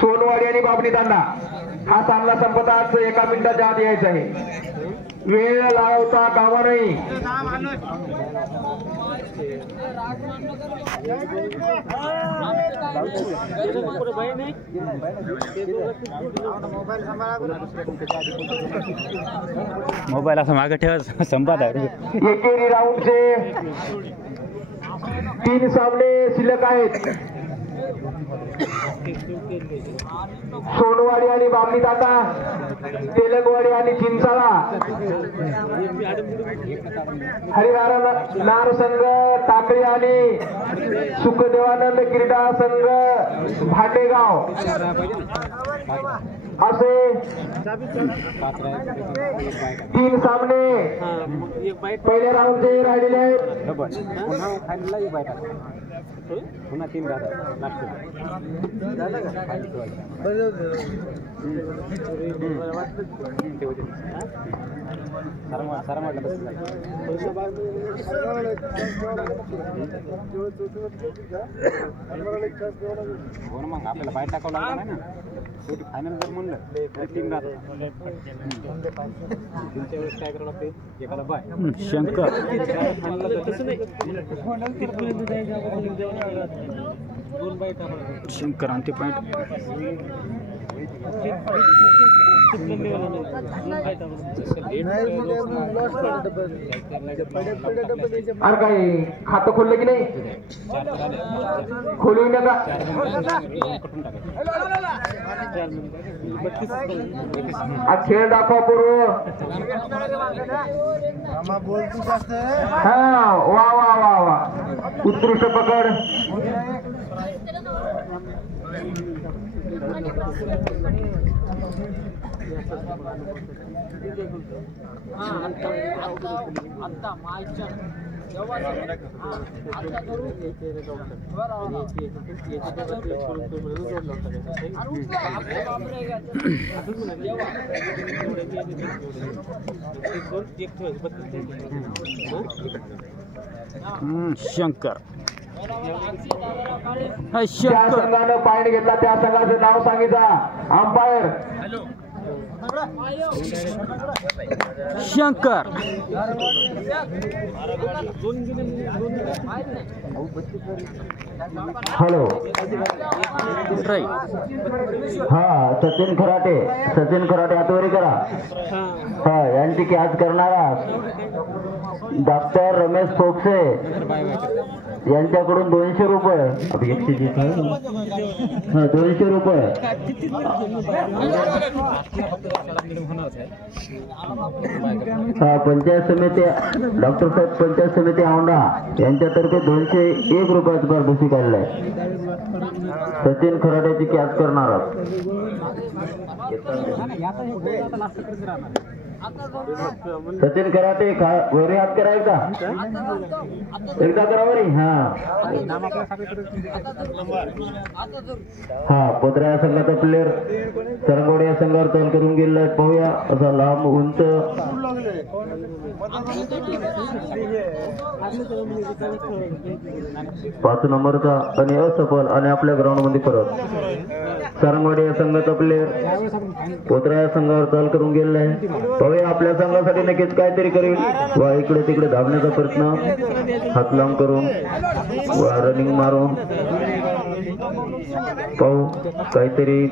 सोनवाडी आणि बाबणी तांडा हा सामना संपताच 1 मिनिटाच्या आत यायचा आहे. वेळ लावता कामा नाही. मोबाईल असं मागे ठेवा संपाद आहे. एकेरी राऊंडचे 3 सामने शिल्लक आहेत. सोनवाडी आणि बाबणी तांडा, तेलंगवाडी आणि चिंचाळा, हरिनार संघ टाकळी आणि सुखदेवानंद क्रीडा संघ भांडेगाव असे 3 सामने पहिल्या राऊंडचे राहिलेले आहेत. पुन्हा 3 मग आपल्याला बाहेर टाकावं लागणार आहे ना. शेवटी फायनल जर म्हणलं तर 3 तुमच्या वेळेस काय करावं लागते एकाला बाय शंकर शंकर अंतिम पॉइंट. अरे काय खातं खोललं की नाही? खोलू नका. खेळ दाखवा पूर्व. हा वा वा वा वा उत्कृष्ट पकड. शंकर ज्या संघानं पॉइंट घेतला त्या संघाचं नाव सांगितलं. अंपायर शंकर. हॅलो हा सचिन खराटे हातवरी करा. हा यांची कॅच करणारा डॉक्टर रमेश फोक्से यांच्याकडून 200 रुपये. 200 रुपये. पंचायत समिती डॉक्टर साहेब पंचायत समिती औंढा यांच्यातर्फे 201 रुपयाचं पारितोषिक काढलंय. सचिन खराट्याची कॅच करणार. सचिन खराटे वरी हात करायचा एकदा करा वरी. हा पोत्रा या संघाचा प्लेअर सरंगोडे या संघावर तोल करून गेलेला. पाहूया असा लांब उंच 5 नंबरचा आणि असफल आणि आपल्या ग्राउंड मध्ये परत. सरंगोडे या संघाचा प्लेअर पोत्रा या संघावर तोल करून गेलेला आहे. पाहूया आपल्या संघासाठी नक्कीच काहीतरी करेल. वा इकडे तिकडे धावण्याचा प्रयत्न हात लांब करून वा रनिंग मारून पाहू काहीतरी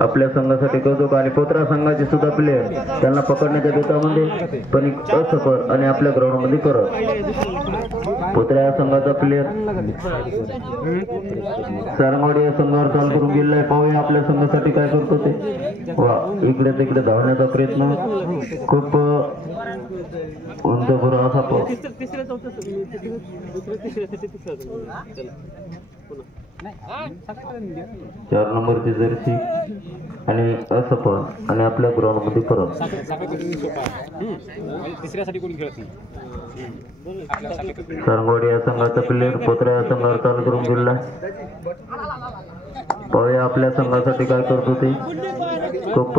आपल्या संघासाठी करतो. आणि पोत्रा संघाचे सुद्धा प्लेअर त्यांना पकडण्याच्या बेतामध्ये पण असफल आणि आपल्या ग्राउंड मध्ये परत. पोत्रा या संघाचा प्लेअर सरंगोडे या संघावर तोल करून गेलेला आहे. पाहूया आपल्या संघासाठी काय करतो ते. वा इकडे तिकडे धावण्याचा प्रयत्न खूप उंच बरा असा 4 नंबरची जर्सी आणि असफल आणि आपल्या ग्राउंड मध्ये परत. सरंगोडे या संघाचा प्लेअर पोत्रा या संघावर तोल करून गेलेला आहे. पाहूया आपल्या संघासाठी काय करतो ते. खूप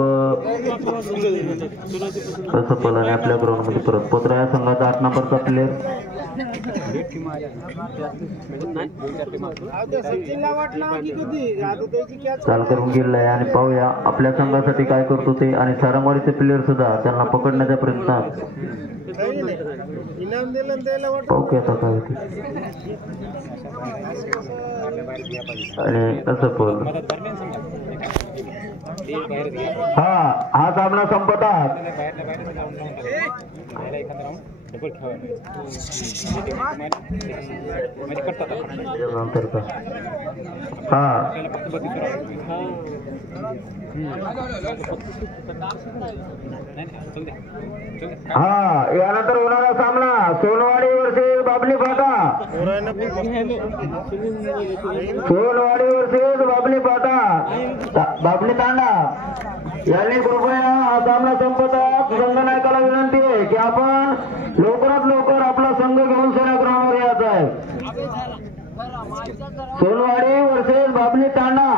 असफल आणि आपल्या ग्राउंड मध्ये परत. पोत्रा या संघाचा 8 नंबरचा प्लेअर एक टीम आल्या चाल करून गेलाय आणि पाहूया आपल्या संघासाठी काय करतो ते. आणि सारंगवाडीचे प्लेयर सुद्धा त्यांना पकडण्याचा प्रयत्न पाहू की आता काय होते. आणि असं पण हा सामना संपतात. नंतर का यानंतर होणारा सामना सोनवाडी वर्सेस बाबली फाटा. सोनवाडी वर्सेस बाबली फाटा. बाबली तांडा यांनी कृपया हा सामना संपतात. संघनायकाला विनंती आहे की आपण लवकरात लवकर आपला संघ घेऊन सोन्या ग्राउंडवर यायचा आहे. सोनवाडी वर्सेस बाबली तांडा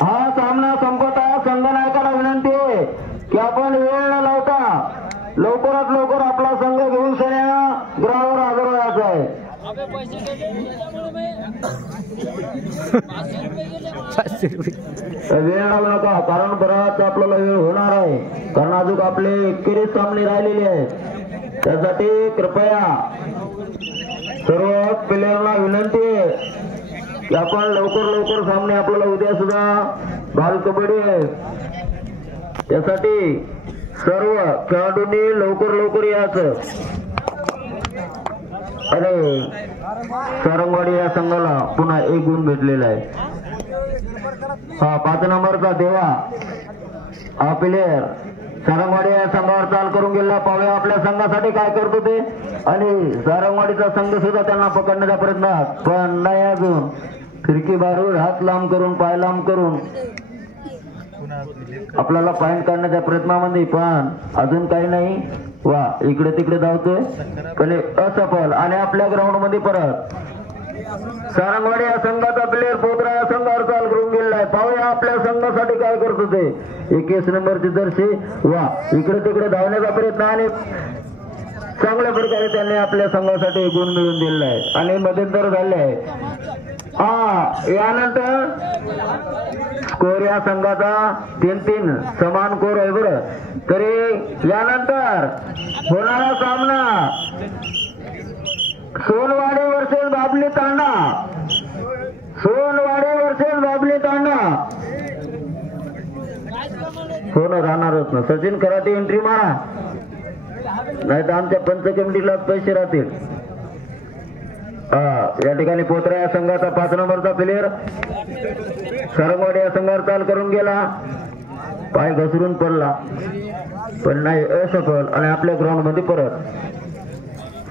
हा सामना संपता. संघनायकाला विनंती आहे की आपण वेळ न लावता लवकरात लवकर आपला संघ घेऊन सोन्या ग्राउंडवर हजर व्हायचा आहे. वेळ लावू नका, कारण बराच आपल्याला वेळ होणार आहे. कारण अजून आपले 21 सामने राहिलेले आहेत. त्यासाठी कृपया सर्व प्लेयरला विनंती आहे की आपण लवकर सामने आपल्याला उद्या सुद्धा बाल कबड्डी आहे. त्यासाठी सर्व खेळाडूंनी लवकर यायचं. अरे सारंगवाडी या संघाला पुन्हा 1 गुण भेटलेला आहे. 5 नंबरचा देवा हा प्लेयर सारंगवाडी या संघावर चाल करून गेला. पाहूया आपल्या संघासाठी काय करतो ते. आणि सारंगवाडीचा संघ सुद्धा त्यांना पकडण्याचा प्रयत्न, पण नाही अजून. फिरकी बाहेरून हात लांब करून पाय लांब करून आपल्याला पॉइंट काढण्याच्या प्रयत्नामध्ये, पण अजून काही नाही. वा इकडे तिकडे धावतोय पण असफल. आणि आपल्या ग्राउंड मध्ये परत सारंगवाडी या संघाचा प्लेयर पोत्रा या संघावर चाल करून गेलाय. पाहूया आपल्या संघासाठी काय करतो ते. 21 नंबरची जर्सी. वा इकडे तिकडे धावण्याचा प्रयत्न आणि चांगल्या प्रकारे त्यांनी आपल्या संघासाठी गुण मिळवून दिलेला आहे. आणि मध्यंतर झाले आहे. यानंतर स्कोर या संघाचा 3-3 समान स्कोर आहे बरं. तरी यानंतर होणारा सामना सोनवाडी वर्सेस बाबली तांडा. सोनवाडी वर्सेस बाबली तांडा. सोनं राहणारच ना. सचिन कराटे एंट्री मारा, नाही तर आमच्या पंच कमिटीला पैसे राहतील. या ठिकाणी पोत्रा या संघाचा 5 नंबरचा प्लेयर सारंगवाडी या संघावर चाल करून गेला. पाय घसरून पडला पण नाही, असफल. आणि आपल्या ग्राउंड मध्ये परत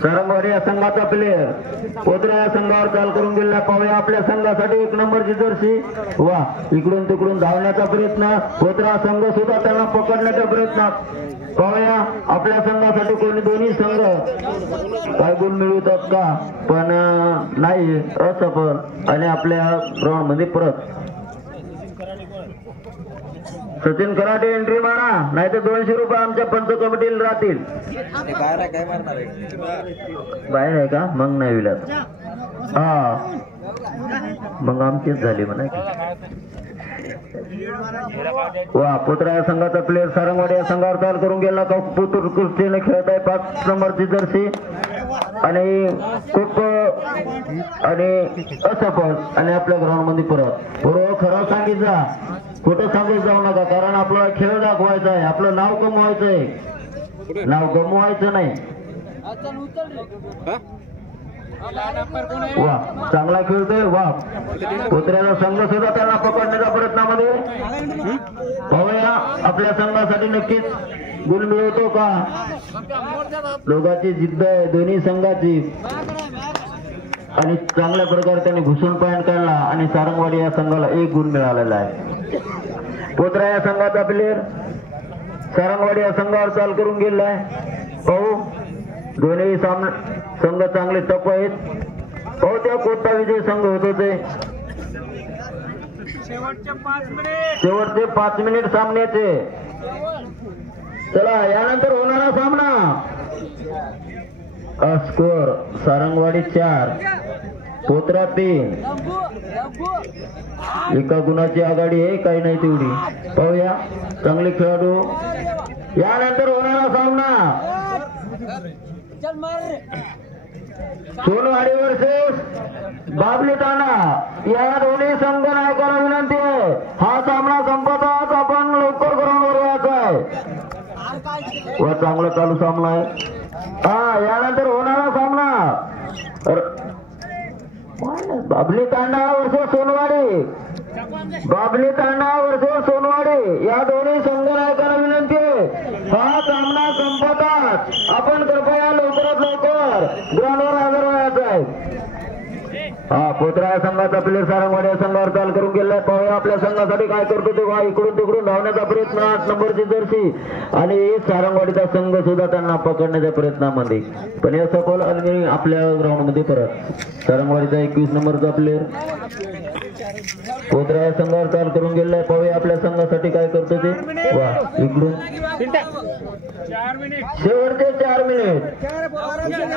सारंगवाडी या संघाचा प्लेयर पोत्रा या संघावर चाल करून गेला. पाहूया आपल्या संघासाठी 1 नंबरची जर्सी. वा इकडून तिकडून धावण्याचा प्रयत्न. पोत्रा संघ सुद्धा त्यांना पकडण्याचा प्रयत्न. पाहूया आपल्या संघासाठी कोणी दोन्ही संघ काय गुण मिळवतात का, पण नाही, असफल. आणि आपल्या ग्राउंड मध्ये परत सचिन कराटे एंट्री मारा, नाही तर 200 रुपये आमच्या पंच कमिटीला राहतील. बाहेर आहे का? मग नाही विलास. मग आमचीच झाली म्हणा. वा पोत्रा या संघाचा प्लेयर सारंगवाडी या संघावर चाल करून गेला. पुतूर कुस्तीने खेळत आहे 5 नंबरची जर्सी. आणि खूप आणि असफल. आणि आपल्या ग्राउंड मध्ये परत. बरोबर खरं सांगितलं, खोटं सांगत जाऊ नका, कारण आपला खेळ दाखवायचा आहे. आपलं नाव कमवायचं आहे, नाव गमवायचं नाही. वा चांगला खेळतोय. वा पोत्र्याचा संघ सुद्धा त्यांना पकडण्याच्या प्रयत्नामध्ये. पाहूया आपल्या संघासाठी नक्कीच गुण मिळवतो का. दोघांची जिद्द आहे दोन्ही संघाची. आणि चांगल्या प्रकारे त्यांनी घुसून पॉइंट काढला. आणि सारंगवाडी या संघाला 1 गुण मिळालेला आहे. पोत्रा या संघाचा प्लेयर सारंगवाडी या संघावर चाल करून गेलाय. पाहू दोन्ही संघ चांगले टप आहेत. पाहू त्या कोणता विजय संघ होत होते. शेवटचे 5 मिनिट सामन्याचे. चला यानंतर होणारा सामना स्कोर सारंगवाडी 4 पोत्रा 3. एका गुणाची आघाडी आहे, काही नाही तेवढी. पाहूया चांगले खेळाडू. यानंतर होणारा सामना सोनवाडी वर्सेस बाबली तांडा. या दोन्ही संघ नायकाला विनंती आहे, हा सामना संपताच आपण लवकर ग्राउंडवर यायचं आहे. व चांगला चालू सामना आहे. यानंतर होणारा सामना बाबली तांडा वर्सेस सोनवाडी. बाबली तांडा वर्सेस सोनवाडी या दोन्ही संघ नायकाला विनंती आहे, हा सामना संपताच आपण कृपया लवकरात लवकर ग्राउंडवर हजर व्हायचं आहे. पोत्रा या संघाचा प्लेअर सारंगवाडी या संघावर चाल करून गेलाय. पाहूया आपल्या संघासाठी काय करतो ते. इकडून तिकडून धावण्याचा प्रयत्न 8 नंबरची जर्सी आणि सारंगवाडीचा संघ सुद्धा त्यांना पकडण्याच्या प्रयत्नामध्ये, पण या सफल आणि आपल्या ग्राउंड मध्ये परत. सारंगवाडीचा 21 नंबरचा प्लेअर पोत्रा या संघावर चाल करून गेलाय. पाहूया आपल्या संघासाठी काय करतो ते. वा इकडून शेवटचे 4 मिनिट.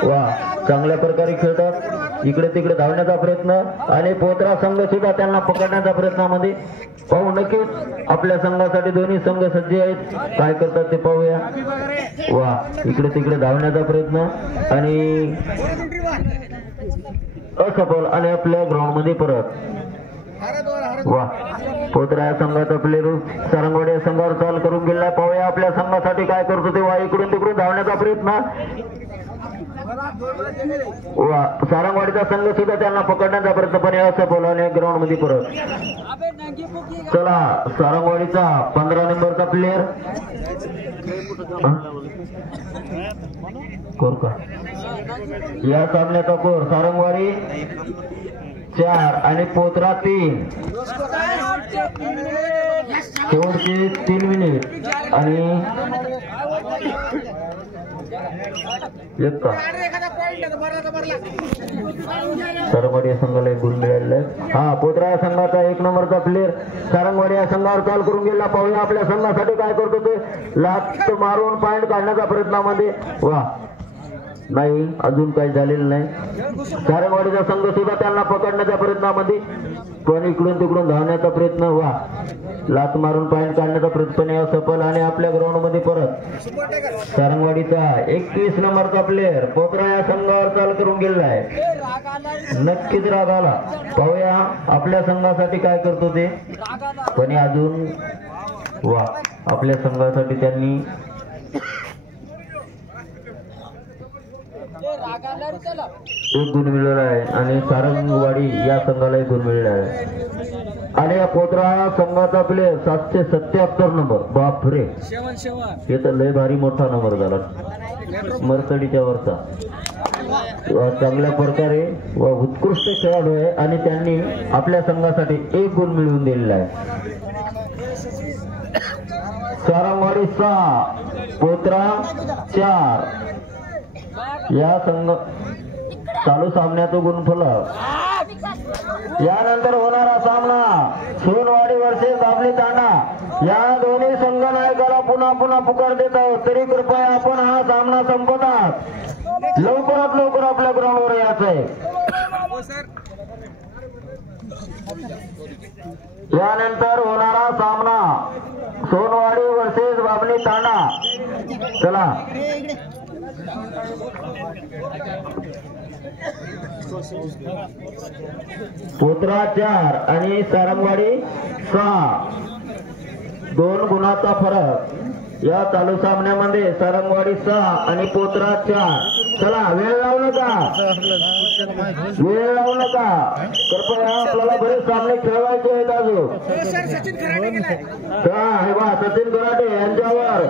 वा चांगल्या प्रकारे खेळतात. इकडे तिकडे धावण्याचा प्रयत्न आणि पोत्रा संघ सुद्धा त्यांना पकडण्याच्या प्रयत्नामध्ये. पाहू नक्कीच आपल्या संघासाठी दोन्ही संघ सज्ज आहेत, काय करतात ते पाहूया. वा इकडे तिकडे धावण्याचा प्रयत्न आणि असफल आणि आपल्या ग्राउंड मध्ये परत. वा पोत्रा या संघाचा प्लेअर सारंगवाडी या संघावर चाल करून गेला. पाहूया आपल्या संघासाठी काय करतो ते. वा इकडून तिकडून धावण्याचा प्रयत्न. वा सारंगवाडीचा संघ सुद्धा त्यांना पकडण्याचा प्रयत्न, पण असफल आणि ग्राउंड मध्ये परत. चला सारंगवाडीचा 15 नंबरचा प्लेअर कोर का या सामन्याचा कोर सारंगवाडी 4 आणि पोत्रा 3. शेवटचे 3 मिनिट आणि सारंगवाडी या संघाला एक गुण मिळालेला आहे. पोत्रा या संघाचा 1 नंबरचा प्लेअर सारंगवाडी या संघावर चाल करून गेला. पाहूया आपल्या संघासाठी काय करतो ते. लात मारून पॉइंट काढण्याच्या प्रयत्नामध्ये. वा नाही अजून काही झालेलं नाही. सारंगवाडीचा संघ सुद्धा त्यांना पकडण्याच्या प्रयत्नामध्ये, पण इकडून तिकडून धावण्याचा प्रयत्न. वा लात मारून पॉइंट काढण्याचा प्रयत्न असफल आणि आपल्या ग्राउंड मध्ये परत. सारंगवाडीचा 21 नंबरचा प्लेअर पोत्रा या संघावर चाल करून गेलेला आहे. नक्कीच राग आला. पाहूया आपल्या संघासाठी काय करतो ते. पण अजून वा आपल्या संघासाठी त्यांनी एक गुण मिळवला आहे आणि सारंगवाडी या संघाला एक गुण मिळाला आहे. आणि या पोत्रा संघाचा प्लेअर 777 नंबर. बापरे हे तर लय भारी मोठा नंबर झाला, मर्सडीच्या वरचा. चांगल्या प्रकारे व उत्कृष्ट खेळाडू आहे आणि त्यांनी आपल्या संघासाठी 1 गुण मिळवून दिलेला आहे. सारंगवाडी 6 पोत्रा 4 या संघ चालू सामन्याचं गुणफलक. यानंतर होणारा सामना सोनवाडी वर्सेस बाबली तांडा. या दोन्ही संघ नायकाला पुन्हा पुन्हा पुकार देत आहोत, तरी कृपया आपण हा सामना संपवतात लवकरात लवकर आपल्या ग्राउंडवर यायचं आहे. यानंतर होणारा सामना सोनवाडी वर्सेस बाबली तांडा. चला पोत्रा 4 आणि सारंगवाडी 6. 2 गुणाचा फरक या चालू सामन्यामध्ये. सारंगवाडी 6 आणि पोत्रा 4. चला वेळ लावू नका, वेळ लावू नका कृपया. आपल्याला बरेच सामने खेळवायचे आहेत अजून. सचिन कराटे यांच्यावर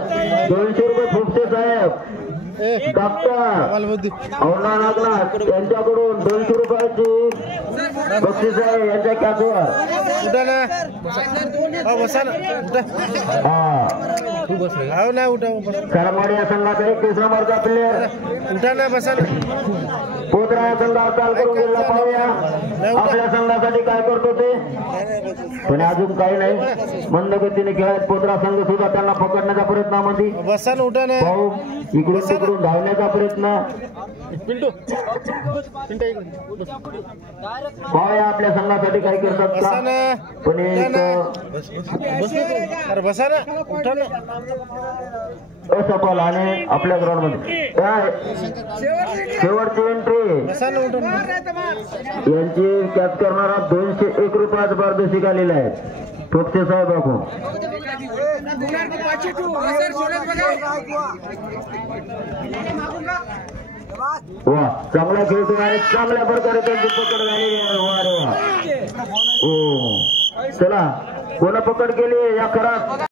200 रुपये फुफसे साहेब. डॉक्टर औना नागनाथ यांच्याकडून 200 रुपयाची बक्षीस आहे यांच्या कॅचवर. सारंगवाडी या संघाचा 21 नंबरचा प्लेअर पोत्रा या संघावर चाल करून गेला. पाहूया आपल्या संघासाठी काय करतो ते, पण अजून काही नाही. मंद गतीने खेळत पोत्रा संघ सुद्धा त्यांना पकडण्याचा प्रयत्नामध्ये. पाहू इकडून तिकडून धावण्याचा प्रयत्न. पाहूया आपल्या संघासाठी काय करतात का, पण असफल आणि आपल्या ग्राउंड मध्ये शेवटची एंट्री यांची कॅच करणारा 201 रुपयाचा पारितोषिक आलेला आहे. ठोकसे साहेब आपण वा चांगला खेळतो आणि चांगल्या प्रकारे त्यांची पकड झालेली आहे. वा रे वा. चला कोणा पकड केली या खरा